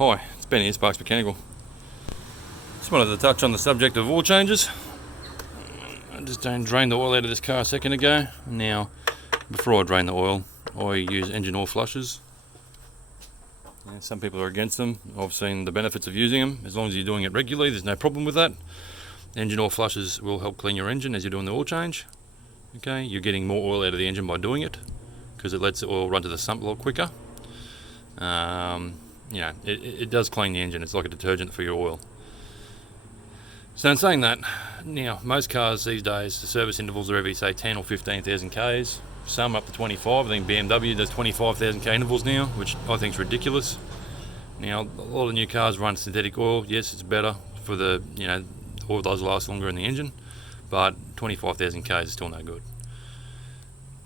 Hi, it's Ben here, Sparks Mechanical. Just wanted to touch on the subject of oil changes. I just drained the oil out of this car a second ago. Now, before I drain the oil, I use engine oil flushes. Some people are against them. I've seen the benefits of using them. As long as you're doing it regularly, there's no problem with that. Engine oil flushes will help clean your engine as you're doing the oil change. Okay, you're getting more oil out of the engine by doing it because it lets the oil run to the sump a lot quicker. It does clean the engine. It's like a detergent for your oil. So in saying that, now most cars these days, the service intervals are every say 10 or 15,000 Ks. Some up to 25. I think BMW does 25,000 K intervals now, which I think is ridiculous. Now a lot of new cars run synthetic oil. Yes, it's better for the the oil does last longer in the engine, but 25,000 Ks is still no good.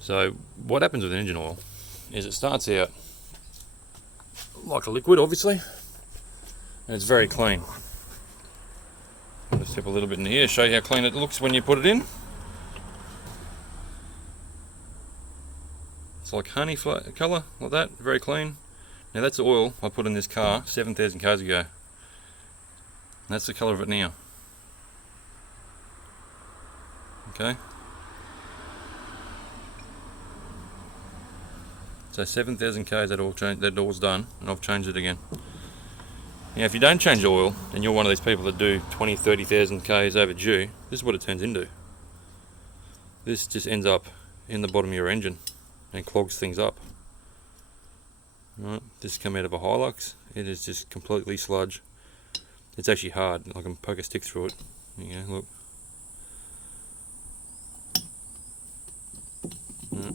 So what happens with engine oil is it starts out like a liquid, obviously, and it's very clean. I'll just step a little bit in here, show you how clean it looks when you put it in. It's like honey colour, like that, very clean. Now that's the oil I put in this car 7,000 Ks ago. And that's the colour of it now. Okay. So 7,000 Ks that oil's done, and I've changed it again. Now if you don't change the oil, and you're one of these people that do 20, 30,000 Ks overdue, this is what it turns into. This just ends up in the bottom of your engine and clogs things up. Right, this has come out of a Hilux. It is just completely sludge. It's actually hard. I can poke a stick through it. There you go, look. Right.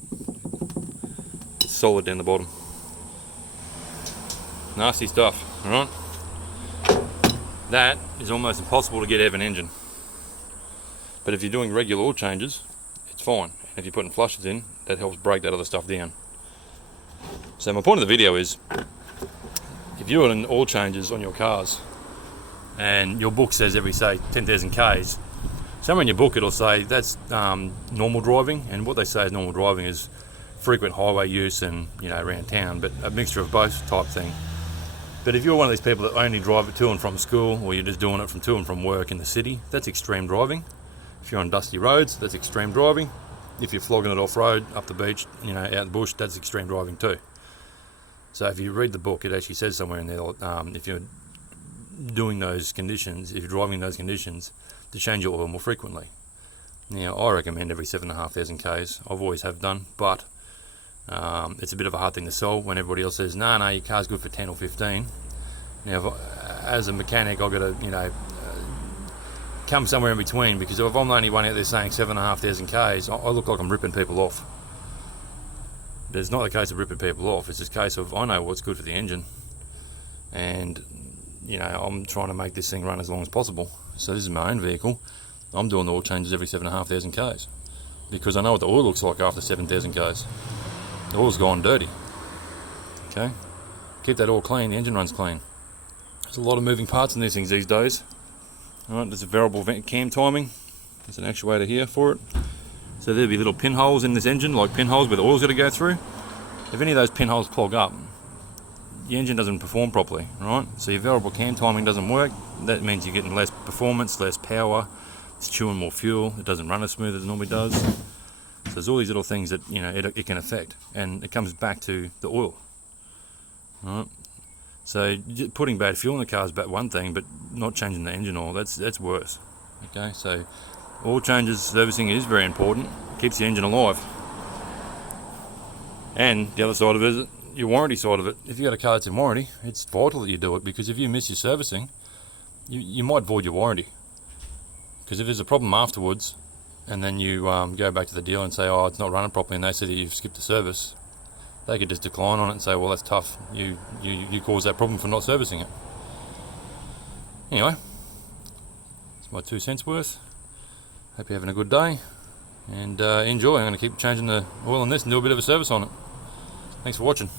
It's solid down the bottom. Nasty stuff, alright? That is almost impossible to get out of an engine. But if you're doing regular oil changes, it's fine. And if you're putting flushes in, that helps break that other stuff down. So my point of the video is, if you're doing oil changes on your cars, and your book says every, say, 10,000 Ks, somewhere in your book it'll say that's normal driving, and what they say is normal driving is frequent highway use and around town, but a mixture of both type thing. But if you're one of these people that only drive it to and from school, or you're just doing it from to and from work in the city, that's extreme driving. If you're on dusty roads, that's extreme driving. If you're flogging it off road, up the beach, out in the bush, that's extreme driving too. So if you read the book, it actually says somewhere in there, if you're doing those conditions, if you're driving in those conditions, to change your oil more frequently. Now, I recommend every 7,500 Ks. I've always have done, but it's a bit of a hard thing to sell when everybody else says, no, your car's good for 10 or 15. Now, as a mechanic, I've got to, come somewhere in between, because if I'm the only one out there saying 7,500 Ks, I look like I'm ripping people off. But it's not a case of ripping people off, it's just a case of I know what's good for the engine, and I'm trying to make this thing run as long as possible. So this is my own vehicle. I'm doing the oil changes every 7,500 Ks, because I know what the oil looks like after 7,000 Ks. The oil's gone dirty. Okay, keep that oil clean, the engine runs clean. There's a lot of moving parts in these things these days. Alright, there's a variable cam timing. There's an actuator here for it. So there'll be little pinholes in this engine, like pinholes where the oil's got to go through. If any of those pinholes clog up, the engine doesn't perform properly, right? So your variable cam timing doesn't work. That means you're getting less performance, less power. It's chewing more fuel. It doesn't run as smooth as it normally does. So there's all these little things that it can affect, and it comes back to the oil. Right? So putting bad fuel in the car is one thing, but not changing the engine oil, that's worse. Okay, so oil changes, servicing is very important. It keeps the engine alive. And the other side of it is your warranty side of it. If you've got a car that's in warranty, it's vital that you do it, because if you miss your servicing, you might void your warranty. Because if there's a problem afterwards, and then you go back to the dealer and say, oh, it's not running properly, and they say that you've skipped the service, they could just decline on it and say, well, that's tough. You caused that problem for not servicing it. Anyway, it's my 2 cents worth. Hope you're having a good day, and enjoy. I'm going to keep changing the oil on this and do a bit of a service on it. Thanks for watching.